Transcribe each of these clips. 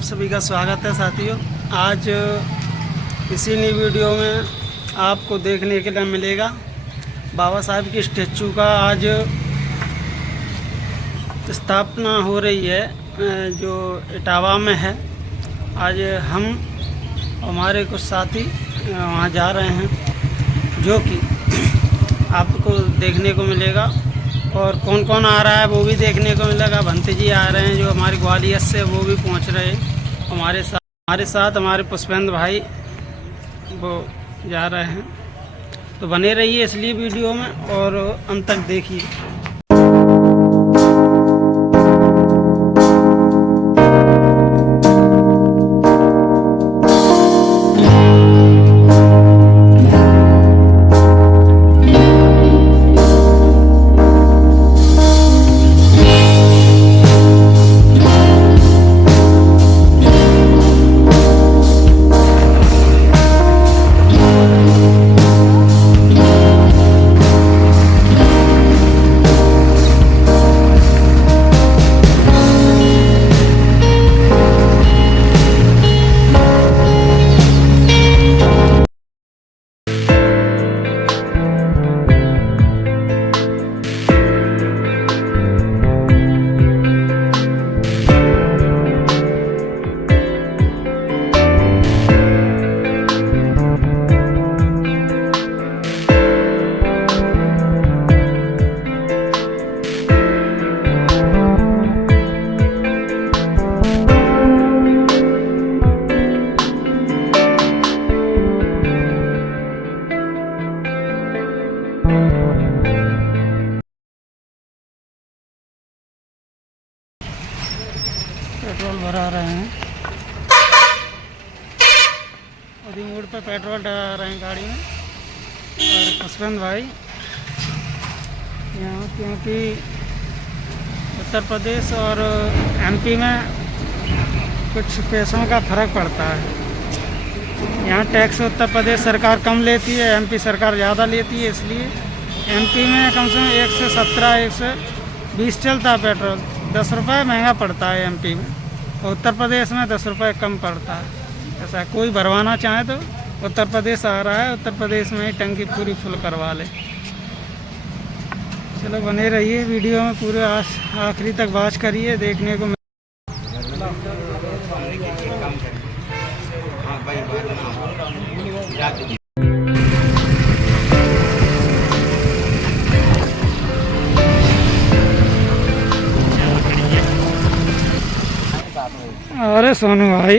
आप सभी का स्वागत है साथियों। आज इसी नई वीडियो में आपको देखने के लिए मिलेगा बाबा साहब की स्टैचू का आज स्थापना हो रही है जो इटावा में है। आज हम हमारे कुछ साथी वहाँ जा रहे हैं जो कि आपको देखने को मिलेगा और कौन कौन आ रहा है वो भी देखने को मिलेगा। भंते जी आ रहे हैं जो हमारे ग्वालियर से, वो भी पहुंच रहे हैं हमारे साथ हमारे पुष्पेंद्र भाई वो जा रहे हैं। तो बने रहिए इसलिए वीडियो में और अंत तक देखिए। पेट्रोल भरा रहे हैं, उदी मोड़ पे पेट्रोल डला रहे हैं गाड़ी में। और पुष्पेंद्र भाई यहाँ, क्योंकि उत्तर प्रदेश और एमपी में कुछ पैसों का फ़र्क पड़ता है। यहाँ टैक्स उत्तर प्रदेश सरकार कम लेती है, एमपी सरकार ज़्यादा लेती है। इसलिए एमपी में कम से कम 117 120 चलता है पेट्रोल। 10 रुपये महंगा पड़ता है एमपी में, और उत्तर प्रदेश में 10 रुपये कम पड़ता है। ऐसा कोई भरवाना चाहे तो उत्तर प्रदेश आ रहा है, उत्तर प्रदेश में ही टंकी पूरी फुल करवा ले। चलो बने रहिए वीडियो में, पूरे आखिरी तक बात करिए, देखने को अरे सोनू भाई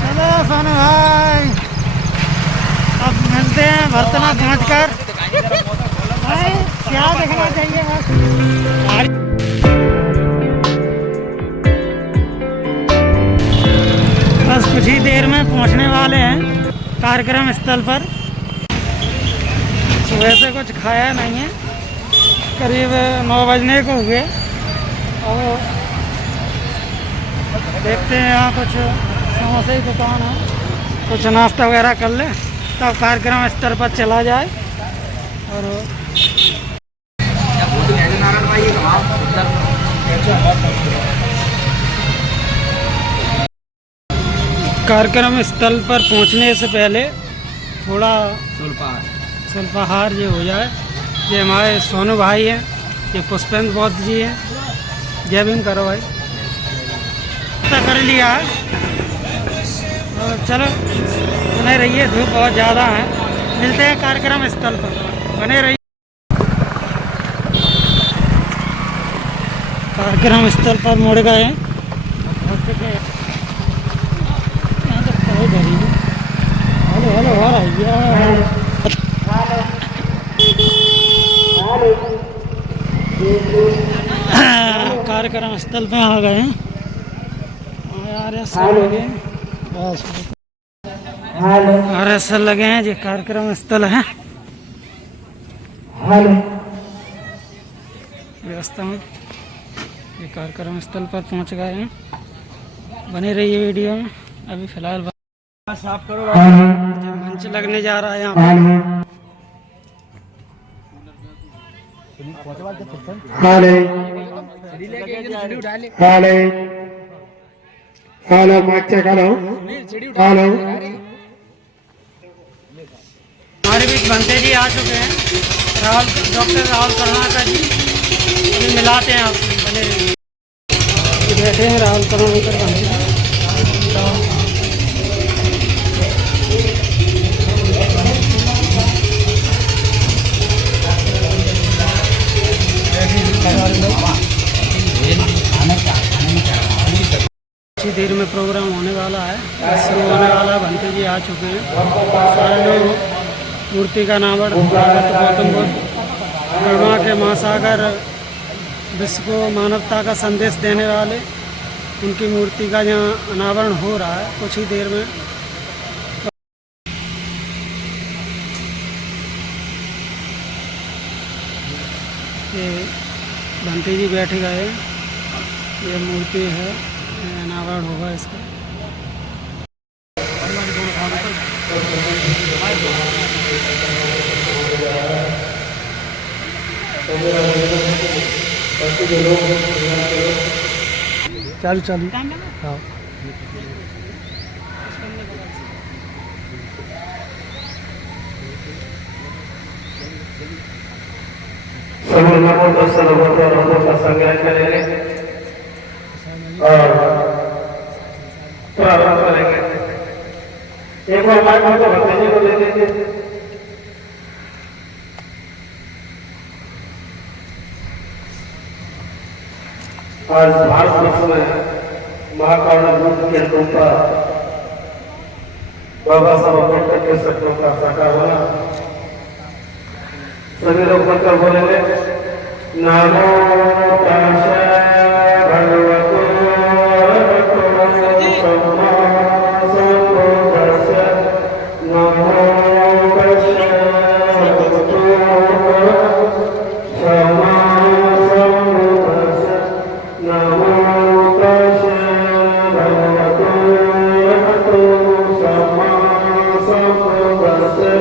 चलो सोनू भाई, अब मिलते हैं भरतना पहुँचकर। क्या देखना चाहिए बस कुछ ही देर में पहुँचने वाले हैं कार्यक्रम स्थल पर। सुबह से कुछ खाया नहीं है, करीब 9 बजने को हुए। और देखते हैं यहाँ कुछ समोसे की दुकान है, कुछ नाश्ता वगैरह कर ले तब कार्यक्रम स्थल पर चला जाए। और कार्यक्रम स्थल पर पहुँचने से पहले थोड़ा सुल्पाहार ये हो जाए। ये हमारे सोनू भाई हैं, ये पुष्पेंद्र बौद्ध जी हैं। जय भीम करो भाई। कर लिया है, और चलो बने रहिए, धूप बहुत ज़्यादा है। मिलते हैं कार्यक्रम स्थल पर, बने रहिए। कार्यक्रम स्थल पर मुड़ गए हैं। हेलो हेलो हो रहा कार्यक्रम स्थल पे आ गए हैं यार। RSL लगे हैं, ये कार्यक्रम स्थल है व्यवस्था में। ये कार्यक्रम स्थल पर पहुंच गए हैं, बने रहिए वीडियो में। अभी फिलहाल साफ करो, मंच लगने जा रहा है यहाँ पर। हाले हाले hello mic check hello hello. हमारे बीच बनते जी आ चुके हैं, राहुल डॉक्टर राहुल कर्नाकर जी। अभी मिलाते हैं आपको, बने रहिए। ये बैठे हैं राहुल कर्नाकर बनते जी। कुछ ही देर में प्रोग्राम होने वाला है, शुरू होने वाला है। भंते जी आ चुके हैं, सारे लोग मूर्ति का अनावरण भगत गौतम बुद्ध ब्रह्मा के महासागर, विश्व को मानवता का संदेश देने वाले उनकी मूर्ति का यहाँ अनावरण हो रहा है कुछ ही देर में। ये भंते जी बैठ गए, ये मूर्ति है, अनावरण होगा इसका। चालू चालू हाँ। सभी लोगों को सर्वोत्तम का संग्रह करेंगे और प्रारंभ करेंगे। एक बार माइक को भंते जी को दे दीजिए। आज भारतवर्ष में महाकारुणिक रूप के अनुरूपा बाबा साहब अम्बेडकर के सपनों का साकार होना। सभी लोग मिलकर बोलेंगे नमो तस्सै भगवतो अरहतो सम्मा सम्बुद्धस्सै नमो तस्सै भगवतो सम्मा सम्बुद्धस्सै नमो तस्सै भगवतो अरहतो सम्मा सम्बुद्धस्सै।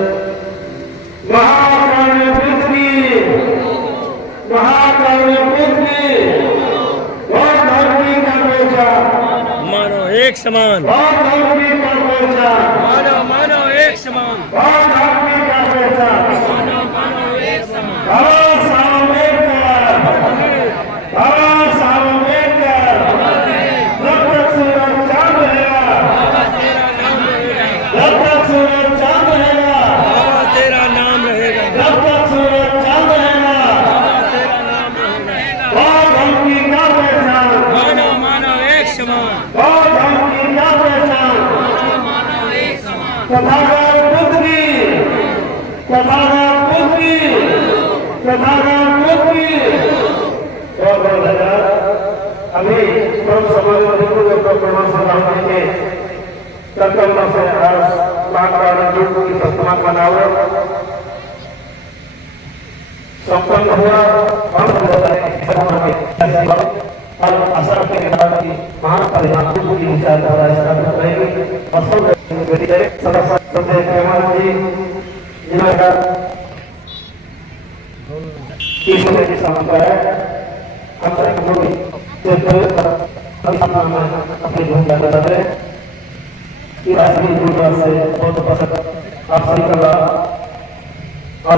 मानो एक समान, मानो मानो एक समान, मानो मानो एक समान। तेरा नाम रहेगा, मानो मानो एक समान, तथागत बुद्ध की, तथागत बुद्ध की, तथागत बुद्ध की। बहुत बहुत धन्यवाद। अभी परम समाज में प्रमाण सभा के कर्तव्य से आज महाकारुणिक रूप की प्रतिमा का अनावरण संपन्न हुआ। और आशा रखते हैं कि महान परिणाम की विचारधारा स्थापित रहेगी और सब जिनका ईश्वर की समझ है हम अपनी भूमिका करते हैं कि राजनीति दुनिया से बहुत पसंद आप सही कर रहा और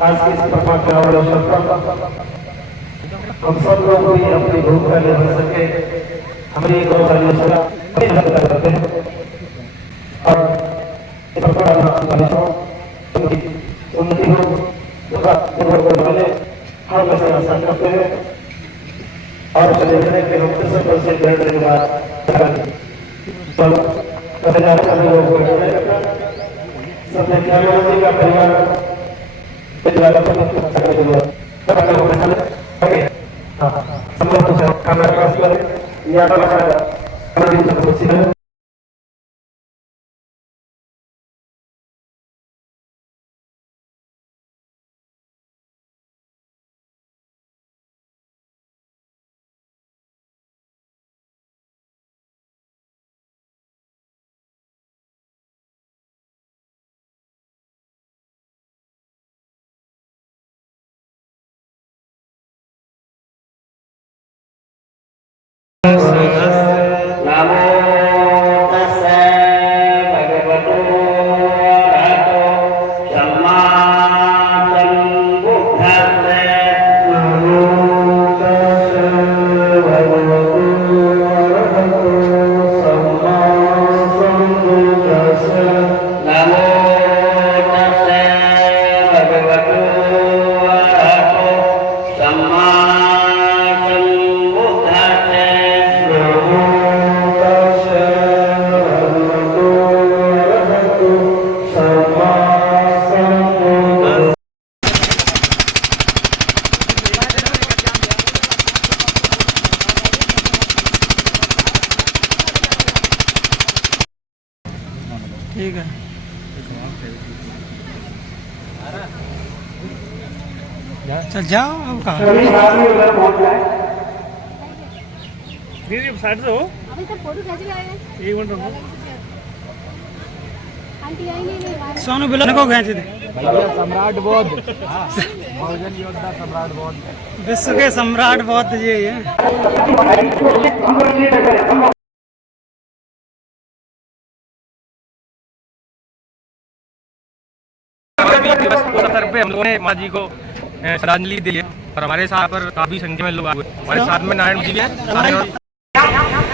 आज की इस प्रतिमा के अवसर हम सब लोग भी अपनी भूमिका निभा सके, हमारी करते हैं और उन्नति वाले हर वैसे आशा करते हैं और चले जाने के हम से के बाद सबने क्या का परिवार नमो तस्मै भगवतो अरहतो सम्मा सम्बुद्धस्मै नमो तस्मै भगवतो अरहतो सम्मा सम्बुद्धस्मै नमो तस्मै भगवतो अरहतो सम्मा ठीक है। चल जाओ अब कहाँ सभी साथी उधर पहुंच जाए। दीदी साइड से हो अभी तक फोटो कैसे आएगा? एक मिनट रुको आंटी आई नहीं सोनू बिलन को खींच दे। सम्राट बौद्ध बहुजन योद्धा सम्राट बौद्ध विश्व के सम्राट बौद्ध जी हैं। हम लोग ये करें, हम लोग दिवस के अवसर पे हम लोगों ने माँ जी को श्रद्धांजलि दी है और हमारे साथ पर काफी संख्या में लोग आए हुए हैं। हमारे साथ में नारायण जी है।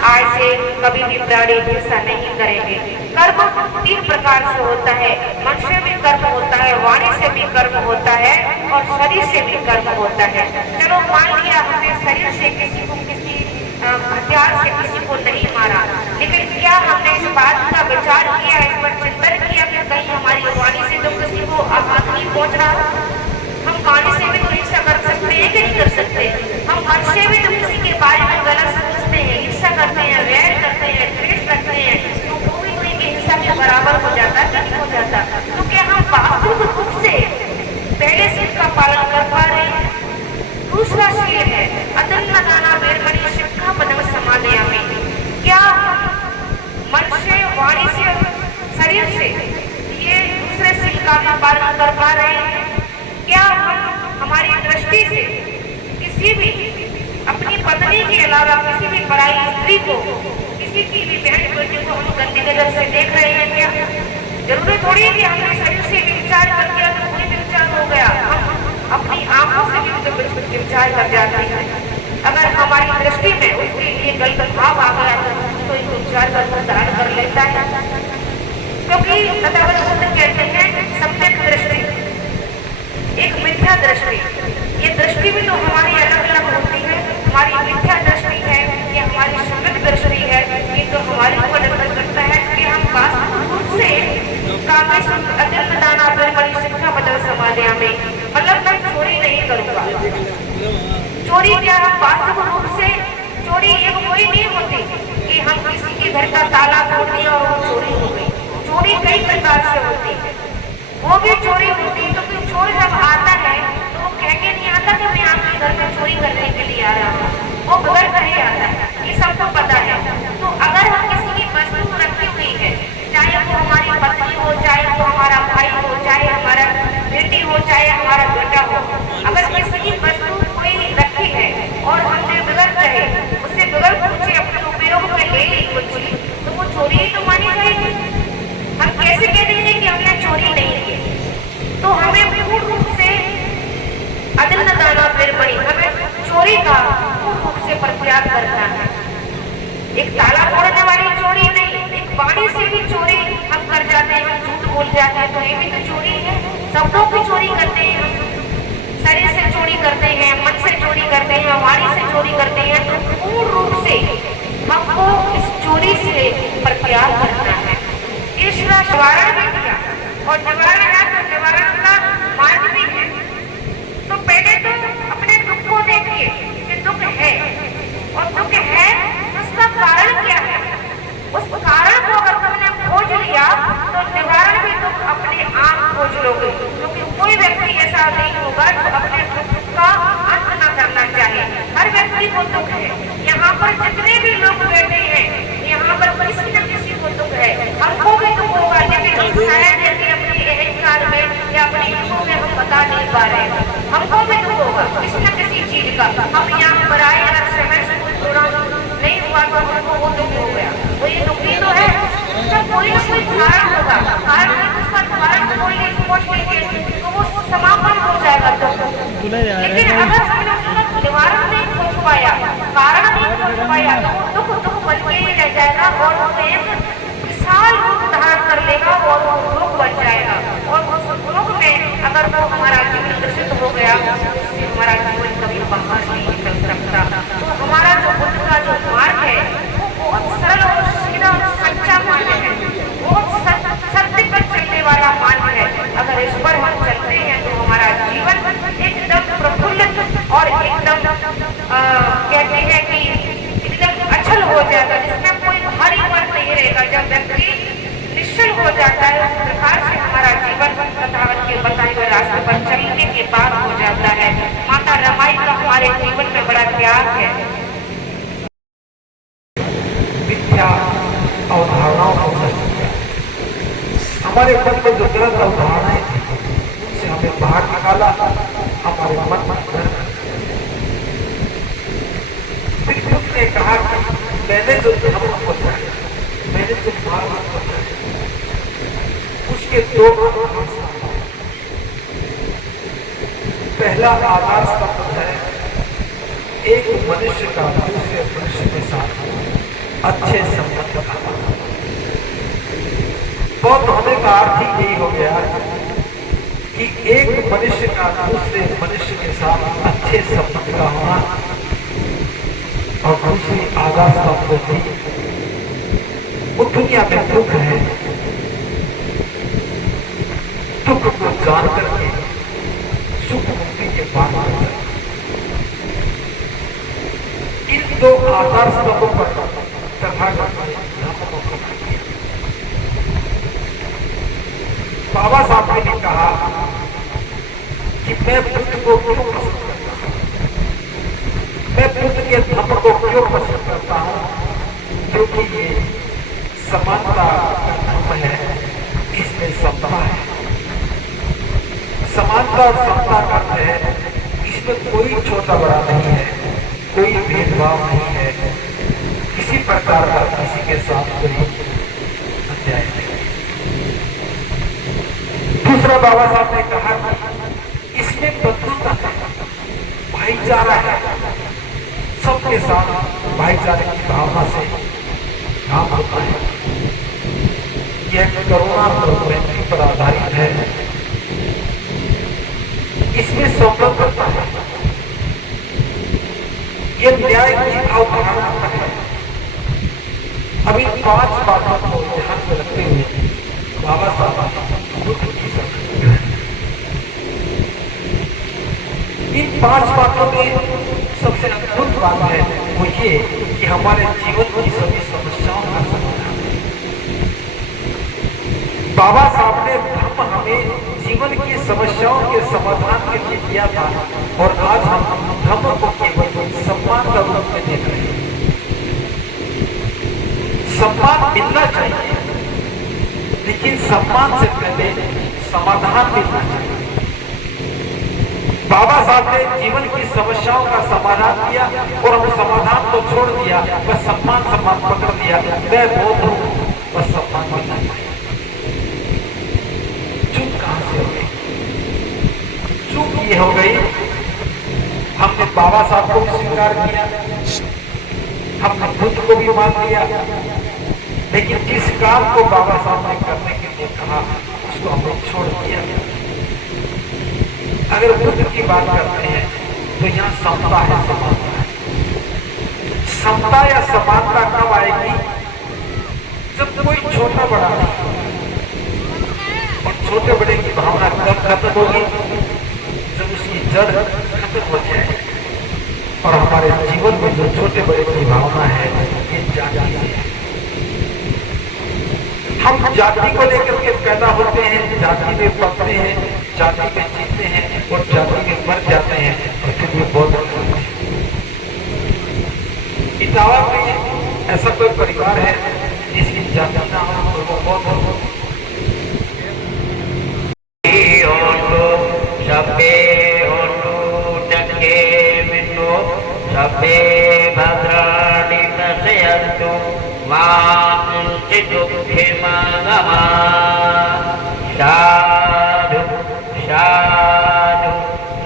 आज से कभी भी प्राणी हिंसा नहीं करेंगे। कर्म 3 प्रकार से होता है। मन से भी कर्म होता है, वाणी से भी कर्म होता है और शरीर से भी कर्म होता है। चलो मान लिया हमने शरीर से किसी को किसी हथियार से किसी को नहीं मारा, लेकिन क्या हमने इस बात का विचार किया, इस पर चिंतन किया कि कहीं हमारी वाणी से तो किसी को आघात नहीं पहुंच रहा? हम वाणी से भी तो हिंसा कर सकते हैं कि नहीं कर सकते? हम मन से भी तो किसी के बारे में गलत सोचते हैं, हिंसा करते हैं, वैर करते हैं, द्वेष रखते हैं, तो वो भी कोई की हिंसा के बराबर हो जाता है कि नहीं हो जाता? तो क्या हम वास्तविक रूप से पहले से इसका पालन कर पा रहे हैं? दूसरा शील है अतन्न दाना वेरमणि शिक्षा पदम समादयामि। क्या मन से, वाणी से, शरीर से ये दूसरे शील का भी पालन कर पा रहे हैं? क्या हम हमारी दृष्टि से किसी भी अपनी पत्नी के अलावा किसी भी पराई स्त्री को, किसी की भी बहन बेटी को हम गंदी नजर से देख रहे हैं क्या? जरूरी थोड़ी है कि हमने शरीर से विचार कर दिया तो पूरी विचार हो गया। हम अपनी आंखों से भी तो विचार कर जाते हैं। अगर हमारी दृष्टि में उसके लिए गलत भाव आ गया तो एक विचार कर धारण कर लेता है, क्योंकि तथागत बुद्ध कहते हैं सम्यक दृष्टि, एक मिथ्या दृष्टि। ये दृष्टि भी तो हमारी अलग अलग होती है। हमारी मिथ्या दृष्टि है, ये हमारी सम्यक दृष्टि है। ये तो हमारे ऊपर निर्भर करता है कि हम वास्तविक रूप से कामेश अत्यंत दाना वेरमणि शिक्षा पदम समादयामि, मतलब मैं चोरी नहीं करूंगा। चोरी क्या, हम वास्तविक रूप से चोरी एक कोई नहीं होती कि हम किसी के घर का ताला तोड़ दिया और वो चोरी हो गई। चोरी कई प्रकार से होती है, वो भी चोरी होती है। क्योंकि चोर जब आता है तो वो कह के नहीं आता कि मैं आपके घर में चोरी करने के लिए आ रहा हूँ, वो बगैर कहे आता है, ये सबको पता है। तो अगर हम किसी की वस्तु रखी हुई है, चाहे वो हमारी पत्नी हो, चाहे वो हमारा भाई हो, चाहे हमारा बेटी हो, चाहे हमारा बेटा हो, अगर किसी की वस्तु कोई रखी है और हमने बगैर कहे उससे बगैर पूछे अपने उपयोग में ले ली कुछ, तो वो चोरी ही तो मानी जाएगी। हम कैसे कह देंगे कि हमने चोरी नहीं की? तो हमें पूर्ण रूप से अतन्न दाना वेरमणि, हमें चोरी का पूर्ण रूप से परित्याग करना है। एक ताला तोड़ने वाली चोरी नहीं, एक वाणी से भी चोरी हम कर जाते हैं, हम झूठ बोल जाते हैं, तो ये भी तो चोरी है। शब्दों की चोरी करते हैं हम, शरीर से चोरी करते हैं, मन से चोरी करते हैं, वाणी से चोरी करते हैं। तो पूर्ण रूप से हमको इस चोरी से परित्याग करना है। ईश्वर निवारण भी किया और निवारण है तो निवारण का मार्ग भी है। तो पहले तो अपने दुख को देखिए कि दुख है, और दुख है उसका कारण क्या है। उस कारण को अगर तुमने खोज लिया तो निवारण भी तुम अपने आप खोज लोगे। क्योंकि कोई व्यक्ति ऐसा नहीं होगा जो अपने दुख का अंत न करना चाहे। हर व्यक्ति को दुख है। यहाँ पर जितने भी लोग बैठे हैं, यहाँ पर किसी न किसी को दुख है। हमको भी दुख होगा, लेकिन हम शायद ऐसे अपने अहंकार में या अपनी इच्छा में हम बता नहीं पा रहे हैं। हमको भी दुख होगा किसी न किसी चीज का। हम यहाँ पर आए, अगर समय से कुछ थोड़ा नहीं बाद तो वो दुखी हो गया। वो ये दुखी तो है, उसका कोई ना कोई कारण होगा, कारण है उसका कारण कोई नहीं खोज लेंगे तो वो समापन हो जाएगा दुख। लेकिन अगर हमने उसका निवारण नहीं खोज पाया, कारण नहीं खोज पाया, तो वो दुख बन के ही रह जाएगा और वो एक विशाल रूप धारण कर लेगा और वो रोग बन जाएगा। और उस रोग में अगर वो हमारा जीवन ग्रसित हो गया, उससे हमारा जीवन कभी बाहर नहीं निकल सकता। तो हमारा जो बुद्ध का जो मार्ग है वो बहुत सरल और सीधा और सच्चा मार्ग है, बहुत सत्य पर चलने वाला मार्ग है। अगर इस पर हम चलते हैं तो हमारा जीवन एकदम प्रफुल्लित और एकदम कहते हैं कि एकदम अचल हो जाएगा, जिसमें कोई भारीपन नहीं रहेगा। जब व्यक्ति निश्चल हो जाता है उस प्रकार से हमारा जीवन तथागत के बताए हुए रास्ते पर चलने के बाद हो जाता है। माता रमाई का हमारे जीवन में बड़ा त्याग है। मिथ्या अवधारणाओं को हमारे मन में जो गलत अवधारणाएं थी उनसे हमें बाहर निकाला, हमारे मन में फिर खुद ने कहा कि मैंने जो धर्म बताया, मैंने जो मार्ग बताया, उसके दो पहला आधार स्तंभ है एक मनुष्य का दूसरे मनुष्य के साथ अच्छे संबंध का। बौद्ध होने का अर्थ ही यही हो गया कि एक मनुष्य का दूसरे मनुष्य के साथ अच्छे संबंध का होना। और दूसरी आधार स्तंभ थी वो दुनिया में दुख है, दुख को जान करके सुख मुक्ति के बाद इन दो आधार स्तंभों पर तथागत ने धर्म को खत्म किया। बाबा साहब ने कहा कि मैं बुद्ध को क्यों पसंद करता हूं, मैं बुद्ध के धर्म को क्यों पसंद करता हूं, क्योंकि ये समानता का धर्म है, इसमें समता है। समानता और समता का अर्थ है इसमें कोई छोटा बड़ा नहीं है, कोई भेदभाव नहीं है, किसी प्रकार का किसी के साथ कोई अन्याय नहीं। दूसरा बाबा साहब ने कहा कि इसमें बंधुता है, भाईचारा है, सबके साथ भाईचारे की भावना से काम होता है। यह करुणा और मैत्री पर आधारित है, इसमें सौंदर्यता है, यह न्याय की अवधारणा है। अभी 5 बातों को ध्यान में रखते हुए बाबा साहब बुद्ध की समझ इन 5 बातों में सबसे अद्भुत बात है वो ये कि हमारे जीवन की सभी समस्याओं का समाधान है। बाबा साहब ने धर्म हमें जीवन की समस्याओं के समाधान के लिए दिया था और आज हम धर्म को केवल सम्मान का रूप में देख रहे हैं। सम्मान मिलना चाहिए, लेकिन सम्मान से पहले समाधान मिलना चाहिए। बाबा साहब ने जीवन की समस्याओं का समाधान किया और हम समाधान को छोड़ दिया, बस सम्मान पकड़ लिया। मैं बौद्ध हूं, बस सम्मान मिलना चाहिए। चूक कहां से हो गई? चूक ये हो गई, हमने बाबा साहब को भी स्वीकार किया, हमने बुद्ध को भी मान लिया, लेकिन जिस काम को बाबा साहब ने करने के लिए कहा उसको हमने छोड़ दिया। अगर बुद्ध की बात करते हैं तो यहाँ समता है, समानता है। समता या समानता कब आएगी? जब कोई छोटा बड़ा नहीं, और छोटे बड़े की भावना कब खत्म होगी? जब उसकी जड़ खत्म हो जाए। और हमारे जीवन में जो छोटे बड़े की भावना है ये जाति से है। हम जाति को लेकर के पैदा होते हैं, जाति में पलते हैं, जाति में जीते हैं और जाति में मर जाते हैं और फिर भी बहुत हैं। इटावा में ऐसा कोई परिवार है जिसकी जाति ना हो और वो बहुत हो। भद्राणि पश्यन्तु दुःखिमगः साधु साधु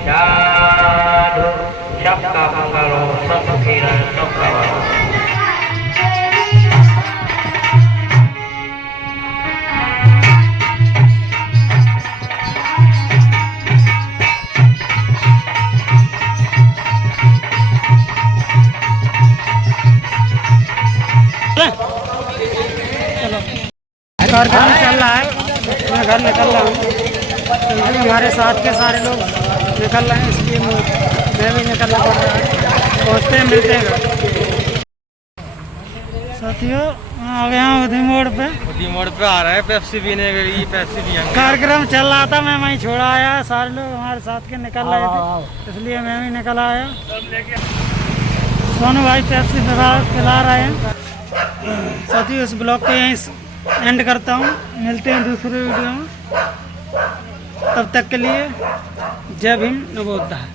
साधु सबका मंगल हो, सब सुखी रहे, सबका भला हो। कार्यक्रम चल रहा है, मैं घर निकल रहा हूँ, क्योंकि हमारे साथ के सारे लोग निकल रहे हैं, इसलिए मैं भी निकलना पड़ रहा है। पहुँचते हैं, मिलते हैं घर। साथियों आ गया हूँ उदी मोड़ पे। उदी मोड़ पे आ रहे हैं पेप्सी पीने के लिए, पेप्सी पियेंगे। कार्यक्रम चल रहा था, मैं वहीं छोड़ा आया, सारे लोग हमारे साथ के निकल रहे थे, इसलिए मैं भी निकल आया। सोनू भाई पेप्सी पिला रहे हैं। साथियों इस ब्लॉग को यहीं एंड करता हूँ, मिलते हैं दूसरे वीडियो में, तब तक के लिए जय भीम नमो बुद्धाय।